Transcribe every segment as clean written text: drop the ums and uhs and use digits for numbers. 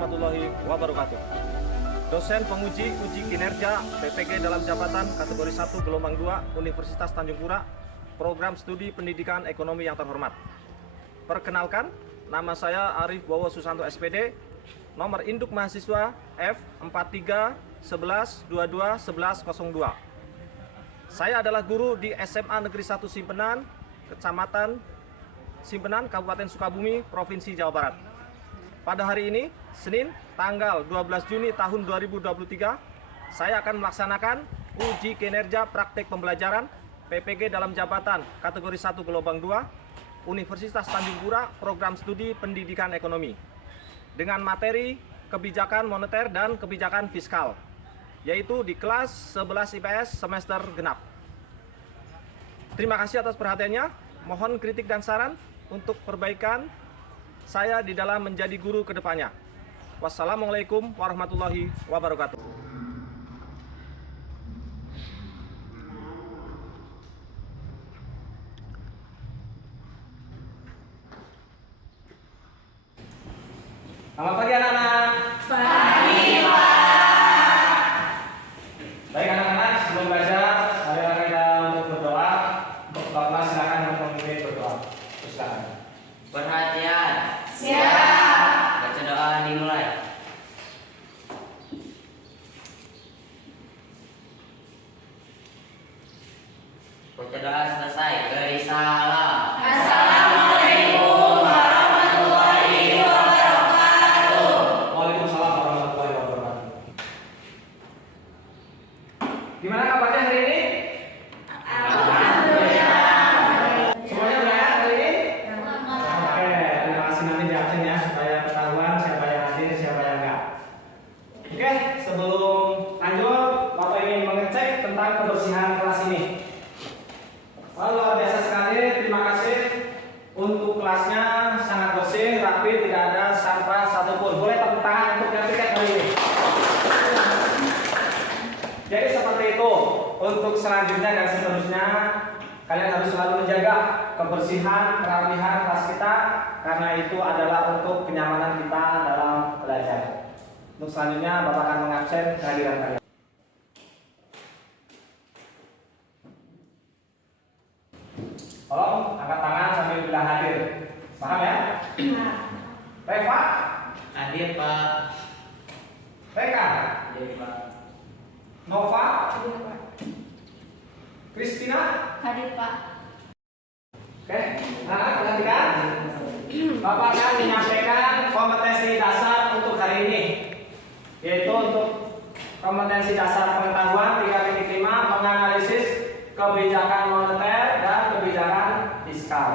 warahmatullahi wabarakatuh. Dosen penguji uji kinerja PPG dalam jabatan kategori 1 gelombang 2 Universitas Tanjung Pura, program studi pendidikan ekonomi yang terhormat. Perkenalkan, nama saya Arif Bowo Susanto SPD, nomor induk mahasiswa F4311221102. Saya adalah guru di SMA Negeri 1 Simpenan, Kecamatan Simpenan, Kabupaten Sukabumi, Provinsi Jawa Barat. Pada hari ini, Senin, tanggal 12 Juni tahun 2023, saya akan melaksanakan uji kinerja praktek pembelajaran PPG dalam jabatan kategori 1 gelombang 2 Universitas Tanjung Pura, program studi pendidikan ekonomi dengan materi kebijakan moneter dan kebijakan fiskal, yaitu di kelas 11 IPS semester genap. Terima kasih atas perhatiannya. Mohon kritik dan saran untuk perbaikan saya di dalam menjadi guru ke depannya. Wassalamualaikum warahmatullahi wabarakatuh. Selamat pagi anak-anak. Pagi, Pak. Baik anak-anak, sebelum belajar, marilah kita untuk berdoa. Untuk Bapak silakan memimpin berdoa. Silakan. Perhatian. Siap. Baca doa dimulai. Baca doa selesai. Beri salam. Assalamualaikum warahmatullahi wabarakatuh. Waalaikumsalam warahmatullahi wabarakatuh. Gimana kabarnya hari ini? Alhamdulillah. Semuanya baik hari ini? Oke, terima kasih, nanti di absen ya supaya ketahuan siapa yang hadir, siapa yang enggak. Oke, sebelum lanjut, Bapak ingin mengecek tentang kebersihan kelas ini. Luar biasa sekali, terima kasih untuk kelasnya sangat bersih, rapi, tidak ada sampah satupun. Boleh tepuk tangan untuk yang cek kali ini. Jadi seperti itu. Untuk selanjutnya dan seterusnya, kalian harus selalu menjaga kebersihan, kerapihan kelas kita, karena itu adalah untuk kenyamanan kita dalam belajar. Untuk selanjutnya, Bapak akan mengabsen kehadiran kalian. Tolong angkat tangan sambil bilang hadir. Paham ya? Reva? Hadir, Pak. Reka? Hadir, Pak. Nova? Kristina? Hadir, Pak. Oke, nah perhatikan. Bapak akan menyampaikan kompetensi dasar untuk hari ini, yaitu untuk kompetensi dasar pengetahuan 3.5 menganalisis kebijakan moneter dan kebijakan fiskal.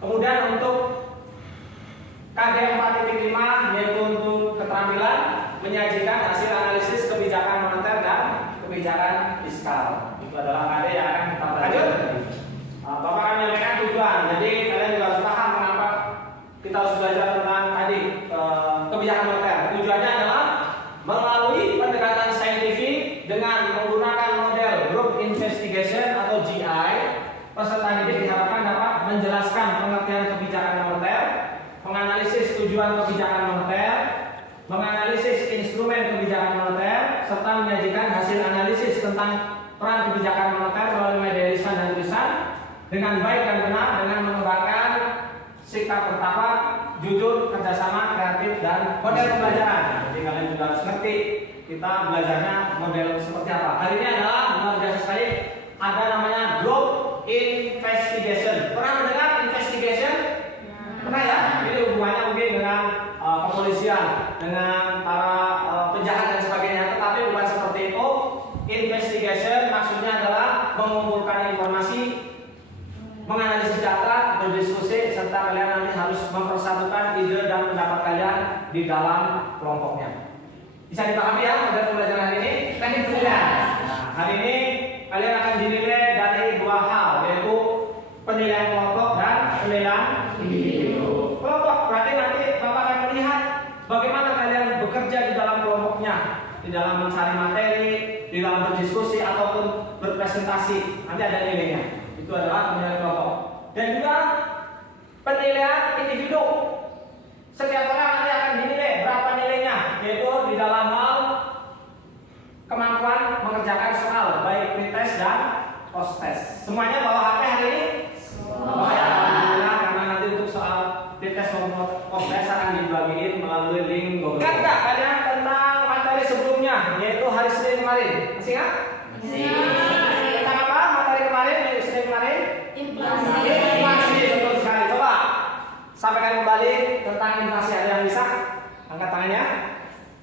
Kemudian untuk KD 4.5 yaitu untuk keterampilan menyajikan hasil analisis kebijakan moneter dan kebijakan fiskal. Itu adalah KD yang akan kita lanjut. Bapak akan menyampaikan tujuan. Jadi kalian juga harus paham mengapa kita harus belajar tentang tadi kebijakan moneter. Tujuannya adalah melalui pendekatan saintifik dengan menggunakan model Group Investigation atau GI, peserta didik diharapkan dapat menjelaskan pengertian kebijakan moneter, menganalisis tujuan kebijakan moneter, menganalisis instrumen kebijakan moneter, serta menyajikan hasil analisis tentang peran kebijakan moneter melalui media lisan dan tulisan dengan baik dan benar, dengan mengembangkan sikap bertahap, jujur, kerjasama, kreatif, dan model pembelajaran. Jadi kalian juga harus ngerti kita belajarnya model seperti apa. Hari ini adalah luar biasa sekali, ada namanya Group Investigation. Pernah mendengar investigation? Pernah ya? Ini hubungannya mungkin dengan kepolisian, dengan para penjahat dan sebagainya. Tetapi bukan seperti itu. Investigation maksudnya adalah mengumpulkan informasi, menganalisis data, berdiskusi, serta kalian nanti harus mempersatukan ide dan pendapat kalian di dalam kelompoknya. Bisa dipahami ya model pembelajaran hari ini? Teknik penilaian. Nah, hari ini kalian akan dinilai dari dua hal, yaitu penilaian kelompok dan penilaian individu. Kelompok berarti nanti Bapak akan melihat bagaimana kalian bekerja di dalam kelompoknya, di dalam mencari materi, di dalam berdiskusi ataupun berpresentasi. Nanti ada nilainya. Itu adalah penilaian kelompok. Dan juga penilaian individu. Setiap orang nanti akan dinilai berapa nilainya. tes. Semuanya bawa HP hari ini? Bawa ya, alhamdulillah, karena nanti untuk soal tes maupun post tes akan dibagiin melalui link Google. Ingat nggak kalian tentang materi sebelumnya, yaitu hari Senin kemarin? Masih ingat? Masih. Tentang apa materi kemarin, yaitu Senin kemarin? Inflasi. Inflasi, betul sekali. Coba sampaikan kembali tentang inflasi. Ada yang bisa? Angkat tangannya.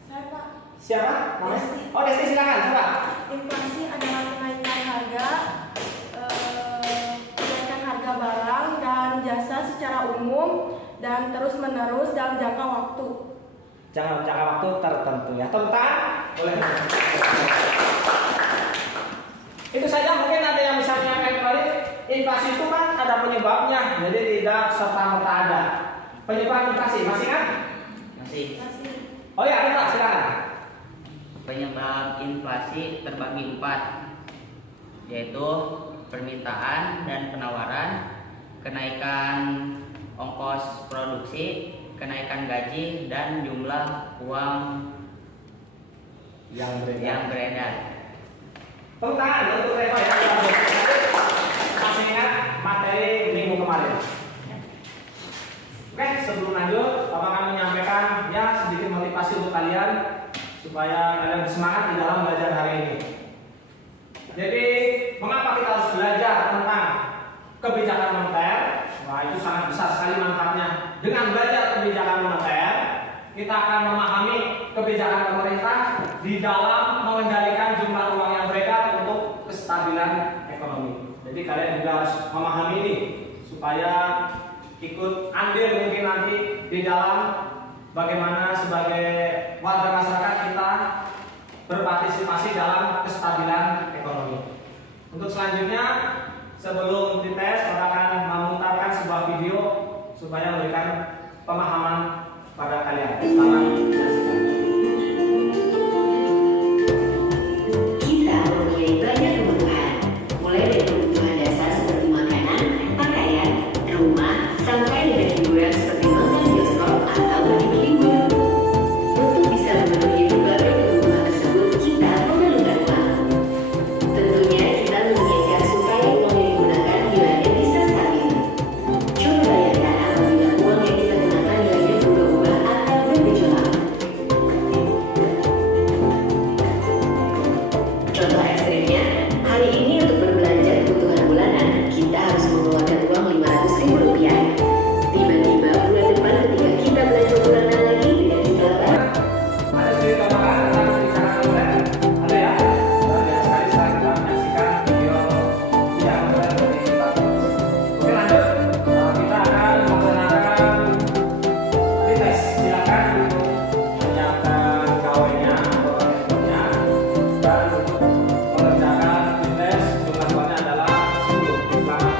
Saya, Pak. Siapa? Namanya? Desti. Oh, Desti, silakan. Coba. Inflasi adalah kenaikan harga barang dan jasa secara umum dan terus-menerus dalam jangka waktu. Jangan jangka waktu tertentu ya. Tepuk tangan. Boleh. Itu saja, mungkin ada yang bisa menyampaikan kembali. Inflasi itu kan ada penyebabnya, jadi tidak serta-merta ada. Penyebab inflasi masih kan? Masih. Oh ya, ada Pak, silakan. Penyebab inflasi terbagi 4, yaitu permintaan dan penawaran, kenaikan ongkos produksi, kenaikan gaji, dan jumlah uang Yang yang beredar. Tepuk tangan untuk Reva ya. Masih ingat materi minggu kemarin? Oke, sebelum lanjut, Bapak akan menyampaikan ya sedikit motivasi untuk kalian supaya kalian bersemangat di dalam belajar hari ini. Jadi, mengapa kita harus belajar tentang kebijakan moneter? Wah, itu sangat besar sekali manfaatnya. Dengan belajar kebijakan moneter, kita akan memahami kebijakan pemerintah di dalam mengendalikan jumlah uang yang beredar untuk kestabilan ekonomi. Jadi kalian juga harus memahami ini supaya ikut andil mungkin nanti di dalam bagaimana sebagai warga masyarakat kita berpartisipasi dalam kestabilan ekonomi. Untuk selanjutnya, sebelum dites, kita akan memutarkan sebuah video supaya memberikan pemahaman pada kalian. Selamat menyaksikan. Kita mempunyai banyak kebutuhan, mulai dari kebutuhan dasar seperti makanan, pakaian, rumah, sampai dengan hiburan seperti nonton bioskop atau pergi libur. Untuk bisa memenuhi berbagai kebutuhan tersebut, kita memerlukan uang. Tentunya kita menginginkan supaya uang yang digunakan nilainya bisa stabil. Coba bayangkan apabila uang yang kita gunakan nilainya berubah-ubah atau bergejolak. Contoh ekstrimnya, hari ini untuk berbelanja kebutuhan bulanan, kita harus mengeluarkan uang Rp500.000. Tiba-tiba bulan depan ketika kita belanja bulanan lagi dengan jumlah baru. Ada sedikit tambahan tentang kebijakan moneter? Ada ya? Luar biasa sekali setelah kita menyaksikan video yang moneter dari Pak Tulus. Oke, lanjut. Kita akan melaksanakan tes. Silakan menyiapkan gawainya atau handphonenya dan untuk mengerjakan tes jumlah soalnya adalah 10. Selamat.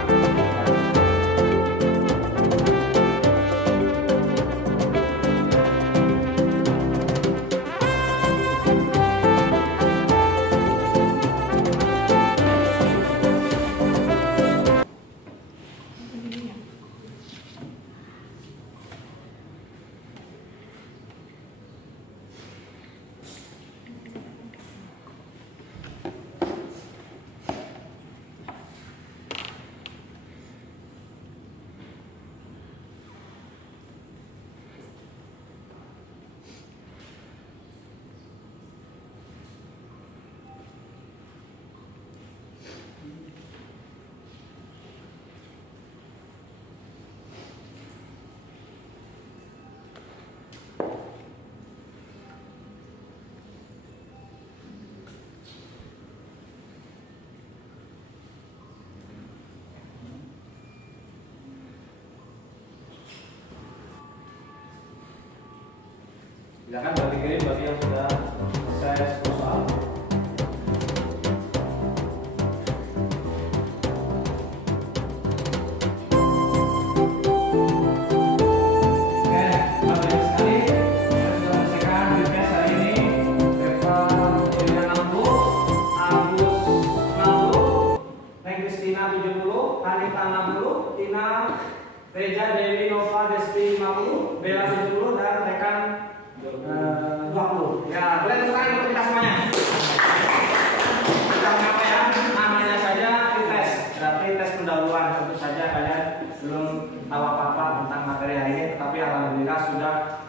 Silakan bagi kirim bagi yang sudah selesai soal. Oke, banyak sekali. Kita sudah selesaikan tes hari ini. Reva Juliana 60, Agus 60, Neng Kristina 70, Anita 60, Tina Reja Dewi Nova Desti 50, Bella 70, dan rekan 20. Ya, boleh tepuk tangan untuk kita semuanya. Kita menyampaikan namanya saja tes.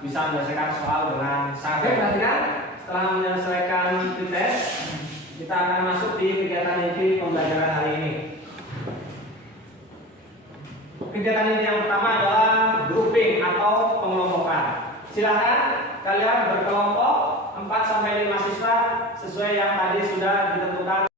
bisa menyelesaikan soal dengan sangat baik. Perhatikan, setelah menyelesaikan tes, kita akan masuk di kegiatan inti pembelajaran hari ini. Kegiatan inti yang pertama adalah grouping atau pengelompokan. Silakan kalian berkelompok 4-5 siswa sesuai yang tadi sudah ditentukan.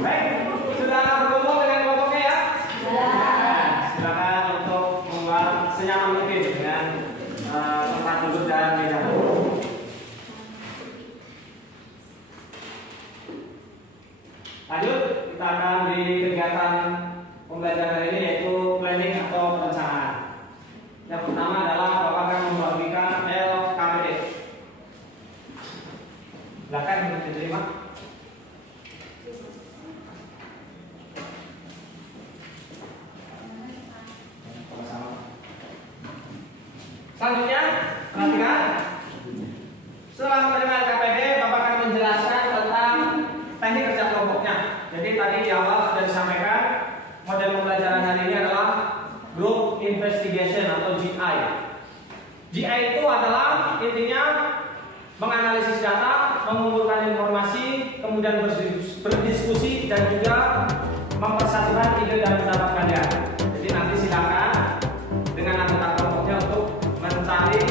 Baik, sudah berkumpul dengan kelompoknya ya? Silakan untuk membuat senyaman mungkin dengan tempat duduk dan meja. Lanjut, kita akan di kegiatan pembelajaran hari ini yaitu planning atau perencanaan. Yang pertama adalah Bapak akan membagikan LKPD. Silakan diterima. Selanjutnya, perhatikan. Setelah mendengar KPD, Bapak akan menjelaskan tentang teknik kerja kelompoknya. Jadi tadi di awal sudah disampaikan, model pembelajaran hari ini adalah Group Investigation atau GI. GI itu adalah intinya menganalisis data, mengumpulkan informasi, kemudian berdiskusi dan juga mempersatukan ide dan pendapat kalian. Jadi nanti silakan dengan anggota kelompoknya untuk mencari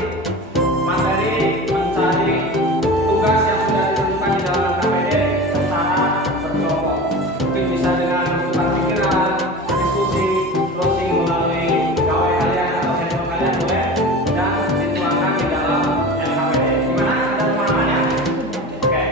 materi, mencari tugas yang sudah ditentukan di dalam KPD secara berkelompok. Mungkin bisa dengan bertukar pikiran, diskusi, closing melalui gawai kalian atau handphone kalian boleh dan dituangkan di dalam LKPD. Gimana? Ada pemahamannya? Oke.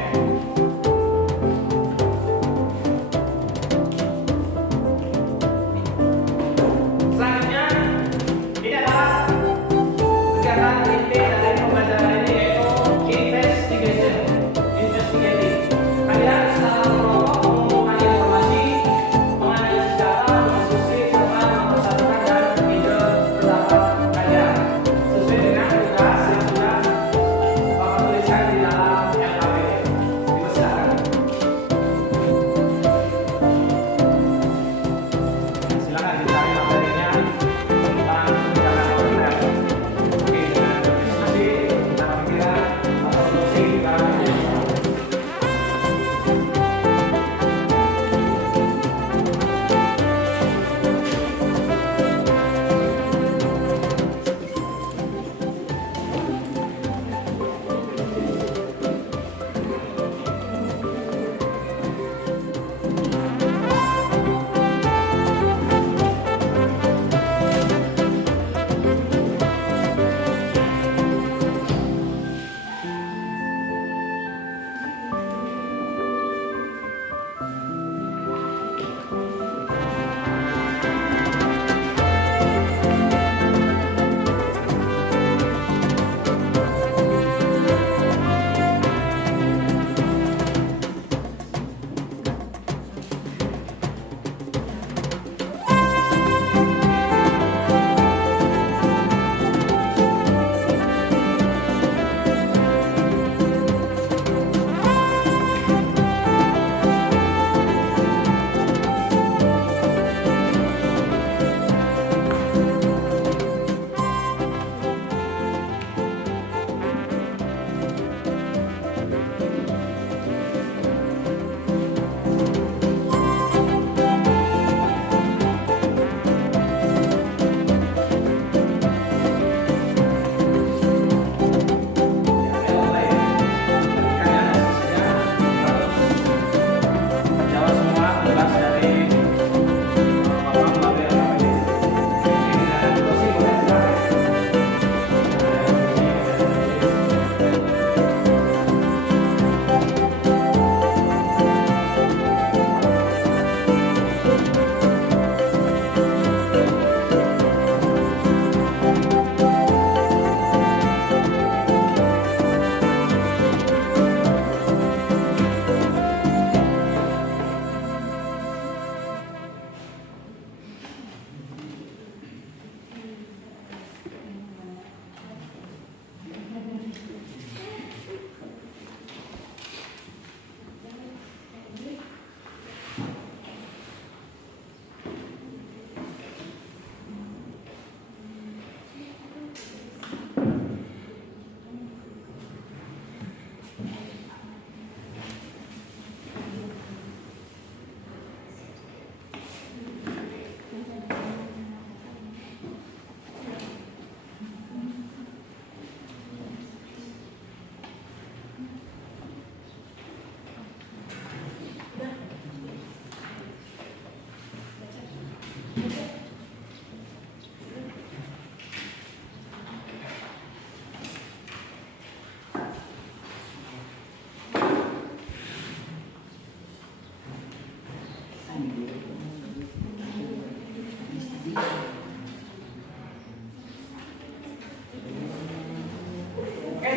Oke,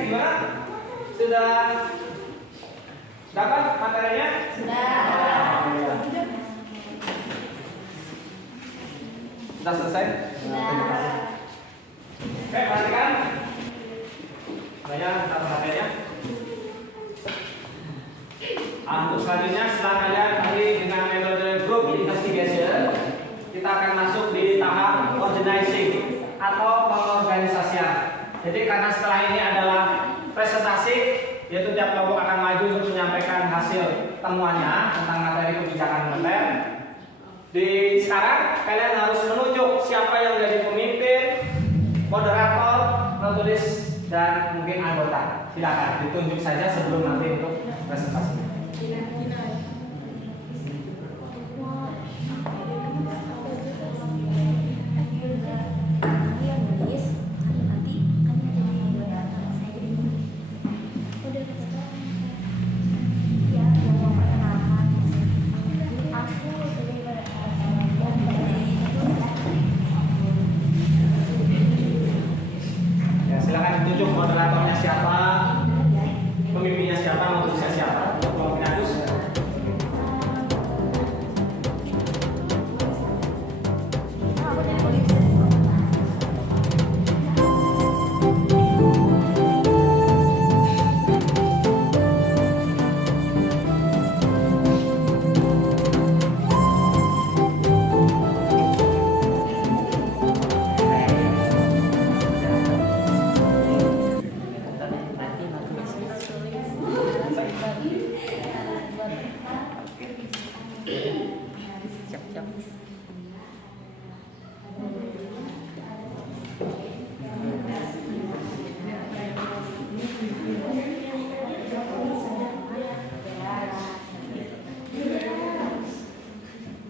gimana? Sudah dapat materinya? Sudah selesai? Oke, perhatikan. Banyak dapat materinya. Untuk selanjutnya setelah kalian tadi dengan metode group investigation, kita akan masuk di tahap organizing atau pengorganisasian. Jadi karena setelah ini adalah presentasi, yaitu tiap kelompok akan maju untuk menyampaikan hasil temuannya tentang materi kebijakan moneter. Di sekarang kalian harus menunjuk siapa yang menjadi pemimpin, moderator, penulis, dan mungkin anggota. Silakan ditunjuk saja sebelum nanti untuk presentasi. Silakan ditunjuk moderatornya siapa, pemimpinnya siapa, penulisnya siapa. Kelompok Agus.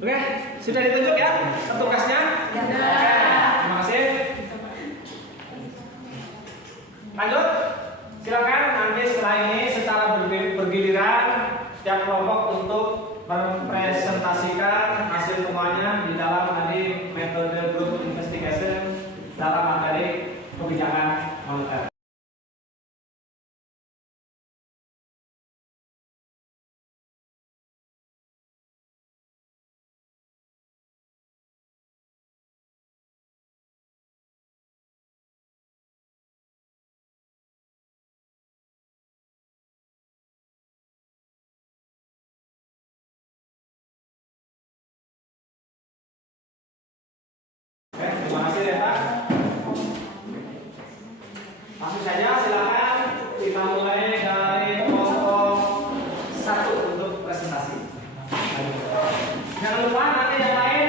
Oke, sudah ditunjuk ya petugasnya? Ya. Terima kasih. Lanjut, silakan nanti setelah ini secara bergiliran tiap kelompok untuk mempresentasikan hasil temuannya di dalam tadi metode group investigation dalam materi kebijakan moneter. Terima kasih ya Pak. Langsung saja silakan kita mulai dari kelompok 1 untuk presentasi. Jangan lupa nanti yang lain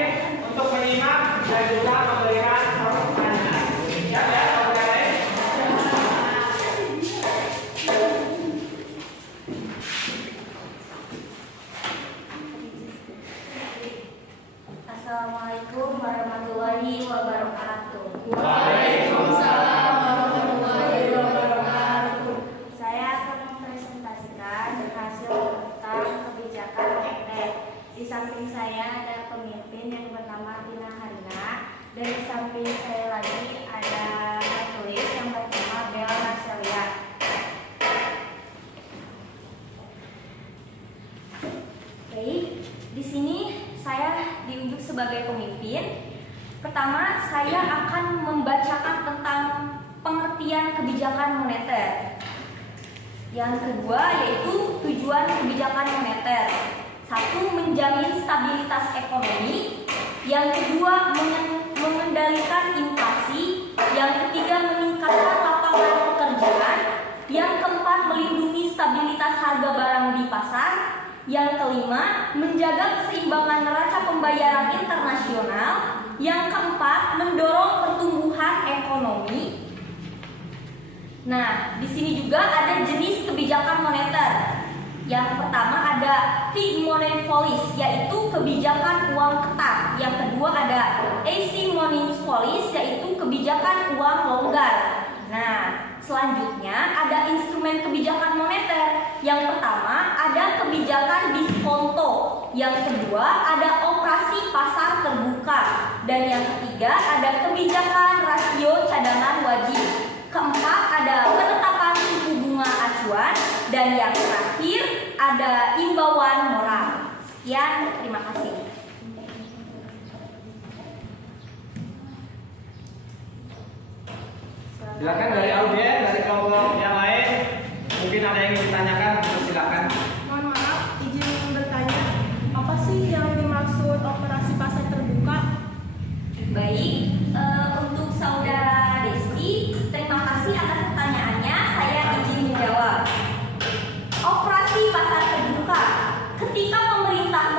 untuk menyimak dan juga memberikan pertanyaan. Siap ya kelompok lain? Assalamualaikum warahmatullahi wabarakatuh. Waalaikumsalam warahmatullahi wabarakatuh. Saya akan mempresentasikan hasil tentang kebijakan moneter. Di samping saya ada pemimpin yang bernama Dina Harina, dan di samping saya lagi ada penulis yang bernama Bella Naselia. Baik, di sini saya diunjuk sebagai pemimpin. Pertama, saya akan membacakan tentang pengertian kebijakan moneter. Yang kedua yaitu tujuan kebijakan moneter. 1. Menjamin stabilitas ekonomi. Yang kedua, mengendalikan inflasi. Yang ketiga, meningkatkan lapangan pekerjaan. Yang keempat, melindungi stabilitas harga barang di pasar. Yang kelima, menjaga keseimbangan neraca pembayaran internasional. Yang keempat, mendorong pertumbuhan ekonomi. Nah, di sini juga ada jenis kebijakan moneter. Yang pertama ada fixed monetary policy, yaitu kebijakan uang ketat. Yang kedua ada kebijakan uang longgar. Nah, selanjutnya ada instrumen kebijakan moneter. Yang pertama ada kebijakan diskonto. Yang kedua ada operasi pasar terbuka. Dan yang ketiga ada kebijakan rasio cadangan wajib. Keempat ada penetapan suku bunga acuan. Dan yang terakhir ada imbauan moral. Sekian, terima kasih. Silakan dari audien, dari kelompok yang lain, mungkin ada yang ingin ditanyakan, silakan. Mohon maaf, izin bertanya, apa sih yang dimaksud operasi pasar terbuka? Baik, untuk saudara Desti, terima kasih atas pertanyaannya. Saya izin menjawab. Operasi pasar terbuka, ketika pemerintah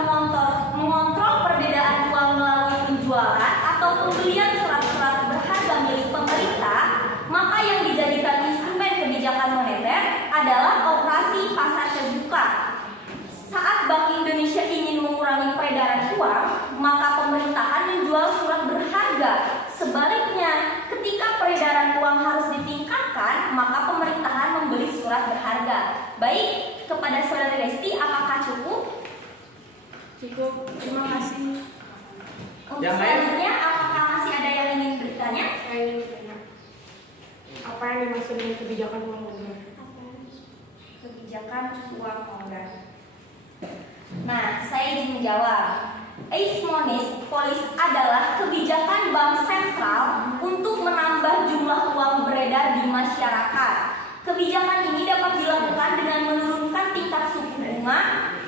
mengontrol perbedaan uang melalui penjualan atau pembelian surat-surat berharga milik pemerintah, maka yang dijadikan instrumen kebijakan moneter adalah operasi pasar terbuka. Saat Bank Indonesia ingin mengurangi peredaran uang, maka pemerintahan menjual surat berharga. Sebaliknya, ketika peredaran uang harus ditingkatkan, maka pemerintahan membeli surat berharga. Baik, kepada saudara Desti, apakah cukup? Cukup, terima kasih. Untuk Yang lain? selanjutnya, apakah masih ada yang ingin bertanya? Saya ingin bertanya, apa yang dimaksud dengan kebijakan uang longgar? Kebijakan uang longgar. Nah, saya ingin menjawab. Eis Monepolis adalah kebijakan bank sentral untuk menambah jumlah uang beredar di masyarakat. Kebijakan ini dapat dilakukan dengan menurunkan tingkat suku bunga,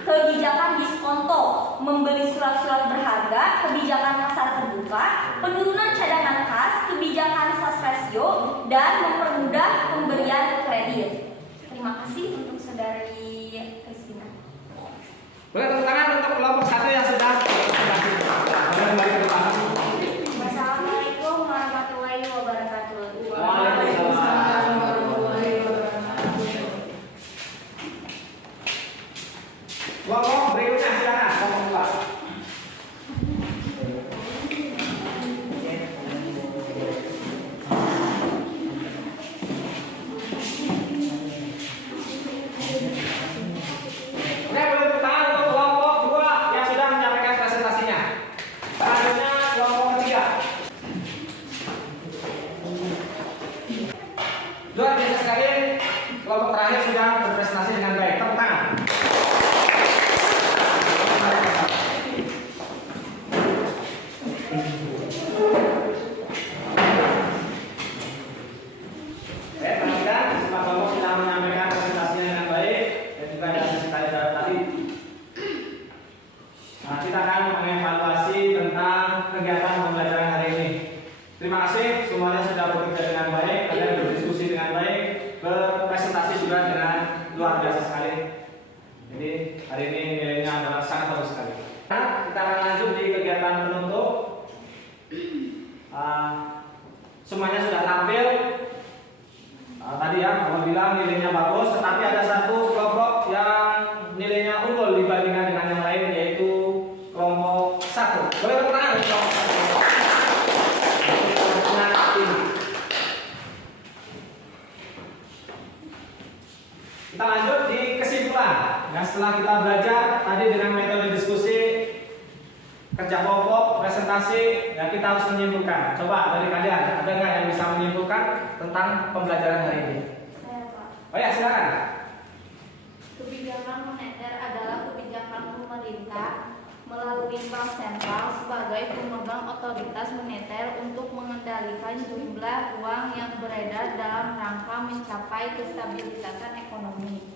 kebijakan diskonto, membeli surat-surat berharga, kebijakan pasar terbuka, penurunan cadangan kas, kebijakan sas rasio, dan mempermudah pemberian kredit. Terima kasih untuk saudari Kristina. Boleh tepuk tangan untuk kelompok satu yang sudah berpartisipasi. Boleh kembali ke depan. Wassalamualaikum warahmatullahi wabarakatuh. Waalaikumsalam. Kelompok berikutnya silakan, kelompok dua. Oke, boleh tepuk tangan untuk kelompok dua yang sudah menyampaikan presentasinya. Selanjutnya kelompok ketiga. Luar biasa sekali, kelompok terakhir sudah berprestasi dengan baik. Tepuk tangan. Oke, teman-teman, semua kelompok sudah menyampaikan presentasinya dengan baik dan juga yang saya jawab tadi. Nah, kita akan mengevaluasi tentang kegiatan pembelajaran hari ini. Terima kasih semuanya sudah bekerja dengan baik, kalian berdiskusi dengan baik, berpresentasi juga dengan luar biasa sekali. Jadi hari ini nilainya adalah sangat bagus sekali. Nah, kita akan lanjut di kegiatan penutup. Semuanya sudah tampil. Tadi ya, kalau bilang nilainya bagus, tetapi ada satu kelompok yang nilainya unggul dibandingkan dengan yang lain, yaitu kelompok satu. Boleh tepuk tangan untuk kelompok satu. Kelompoknya ini. Kita lanjut di kesimpulan. Nah, setelah kita belajar tadi dengan metode diskusi, kerja kelompok, presentasi, ya kita harus menyimpulkan. Coba dari kalian, ada nggak yang bisa menyimpulkan tentang pembelajaran hari ini? Saya, Pak. Oh ya, silakan. Kebijakan moneter adalah kebijakan pemerintah melalui bank sentral sebagai pemegang otoritas moneter untuk mengendalikan jumlah uang yang beredar dalam rangka mencapai kestabilitasan ekonomi.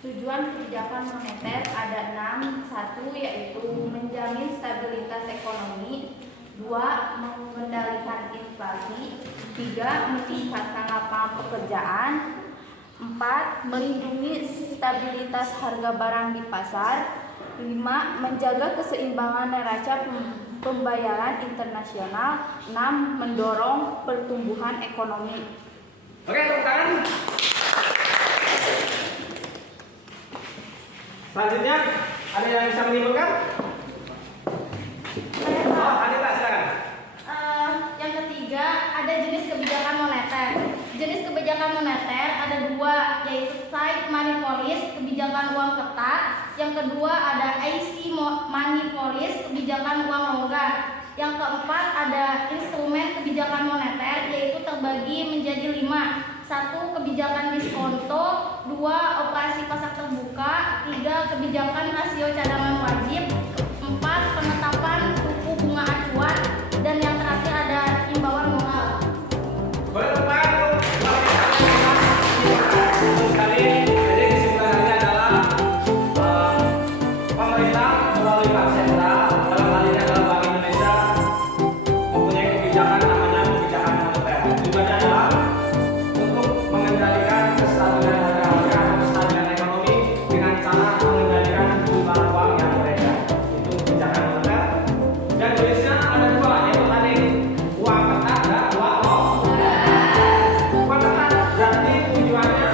Tujuan kebijakan moneter ada 6. 1. Yaitu menjamin stabilitas ekonomi. 2. Mengendalikan inflasi. 3. Meningkatkan lapangan pekerjaan. 4. Melindungi stabilitas harga barang di pasar. 5. Menjaga keseimbangan neraca pembayaran internasional. 6. Mendorong pertumbuhan ekonomi. Oke, tepuk tangan. Selanjutnya, ada yang bisa menyimpulkan? Saya, Pak. Oh, Anita, silakan. Yang ketiga ada money policy, kebijakan uang ketat. Yang kedua ada easy money policy, kebijakan uang longgar. Yang keempat ada instrumen kebijakan moneter, yaitu terbagi menjadi 5. 1. Kebijakan diskonto. 2. Operasi pasar terbuka. 3. Kebijakan rasio cadangan wajib. 4. Penetapan suku bunga acuan. Dan yang terakhir ada imbauan moral. Sekali, jadi kesimpulannya adalah pemerintah melalui Bank Sentral, dalam hal ini adalah Bank Indonesia, mempunyai kebijakan namanya kebijakan moneter. Tujuannya adalah untuk mengendalikan kestabilan harga-harga atau kestabilan ekonomi dengan cara mengendalikan jumlah uang yang beredar. Itu kebijakan moneter. Dan jenisnya ada 2, yaitu tadi uang kertas dan uang longgar. Uang kertas berarti tujuannya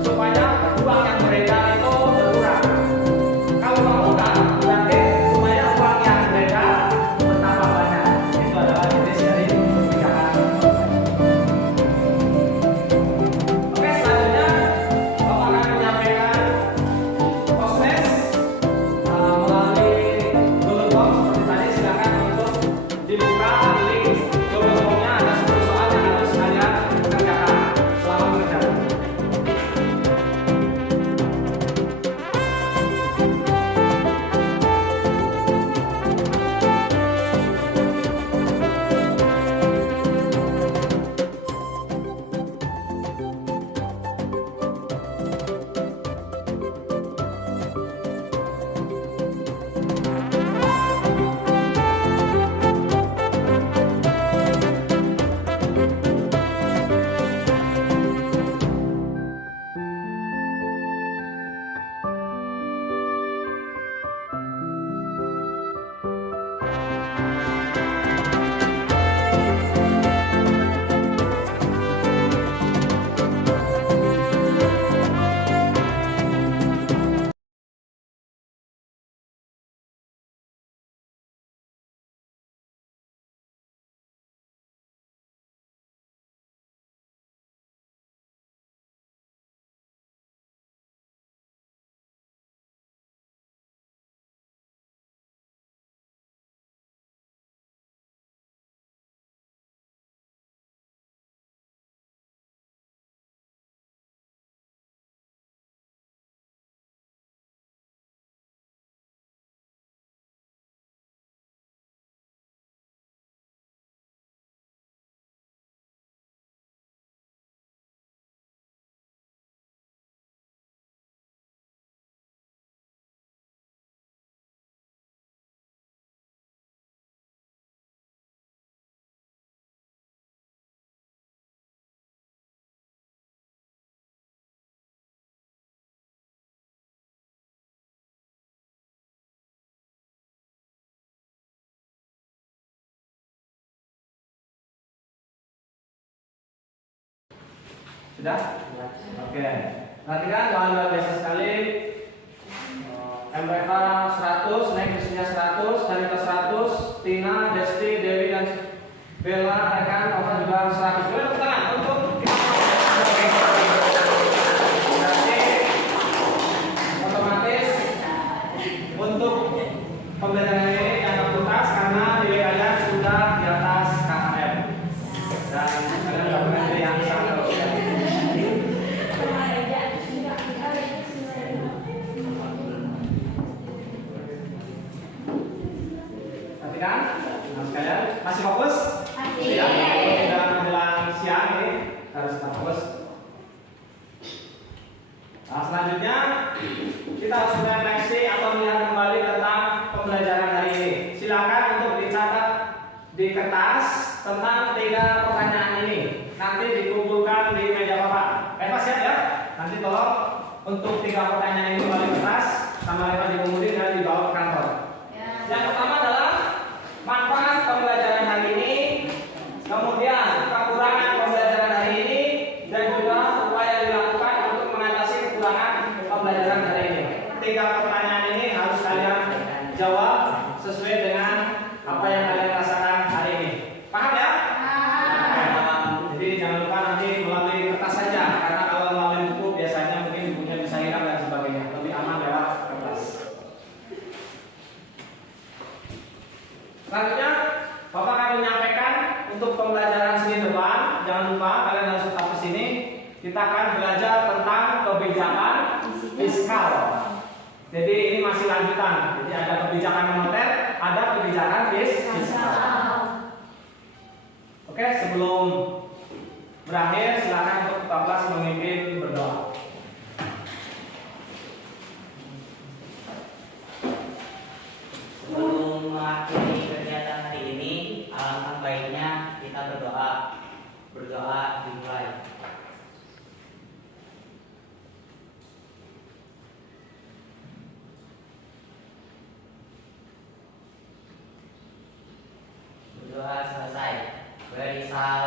supaya uang yang beredar itu berkurang. Kalau uang longgar berarti supaya uang yang beredar bertambah banyak. Itu adalah jenis dari kebijakan moneter. Oke, selanjutnya Bapak akan menyampaikan proses melalui Google Form seperti tadi. Silakan untuk dibuka link Google Form-nya, ada 10 soal yang harus kalian kerjakan. Selamat mengerjakan. Sudah? Oke. Perhatikan kawan luar biasa sekali. MPK 100, naik mesinnya 100, Danita 100, Tina, Desti, Dewi dan Bella, rekan, Ova juga 100. Boleh tepuk tangan untuk berarti otomatis untuk pembelajaran ini yang tuntas karena nilai kalian sudah di atas KKM dan kalian mendapatkan nilai yang sangat bagus. Perhatikan, sekalian masih fokus? Masih. Ya, sudah menjelang siang ini harus tetap fokus. Nah, selanjutnya kita harus merefleksi atau melihat kembali tentang pembelajaran hari ini. Silakan untuk dicatat di kertas tentang 3 pertanyaan ini. Nanti dikumpulkan di meja Bapak. Eva siap ya? Nanti tolong untuk 3 pertanyaan ini kembali kertas sama Eva dikumpulin dan dibawa ke kantor. Yang pertama adalah manfaat pembelajaran hari ini, kemudian kekurangan pembelajaran hari ini, dan juga upaya dilakukan untuk mengatasi kekurangan pembelajaran hari ini. 3 pertanyaan ini harus kalian jawab sesuai dengan apa yang kalian rasakan hari ini. Paham ya? Oke. Jadi jangan lupa nanti melalui kertas saja, karena kalau melalui buku biasanya mungkin bukunya bisa hilang. untuk pembelajaran Senin depan, jangan lupa kalian harus tetap ke sini. Kita akan belajar tentang kebijakan fiskal. Jadi ini masih lanjutan. Jadi ada kebijakan moneter, ada kebijakan fiskal. Oke, sebelum berakhir silakan untuk ketua kelas memimpin berdoa. Sebelum mengakhiri kegiatan hari ini, alangkah baiknya kita berdoa. Berdoa dimulai. Berdoa selesai. Beri salam.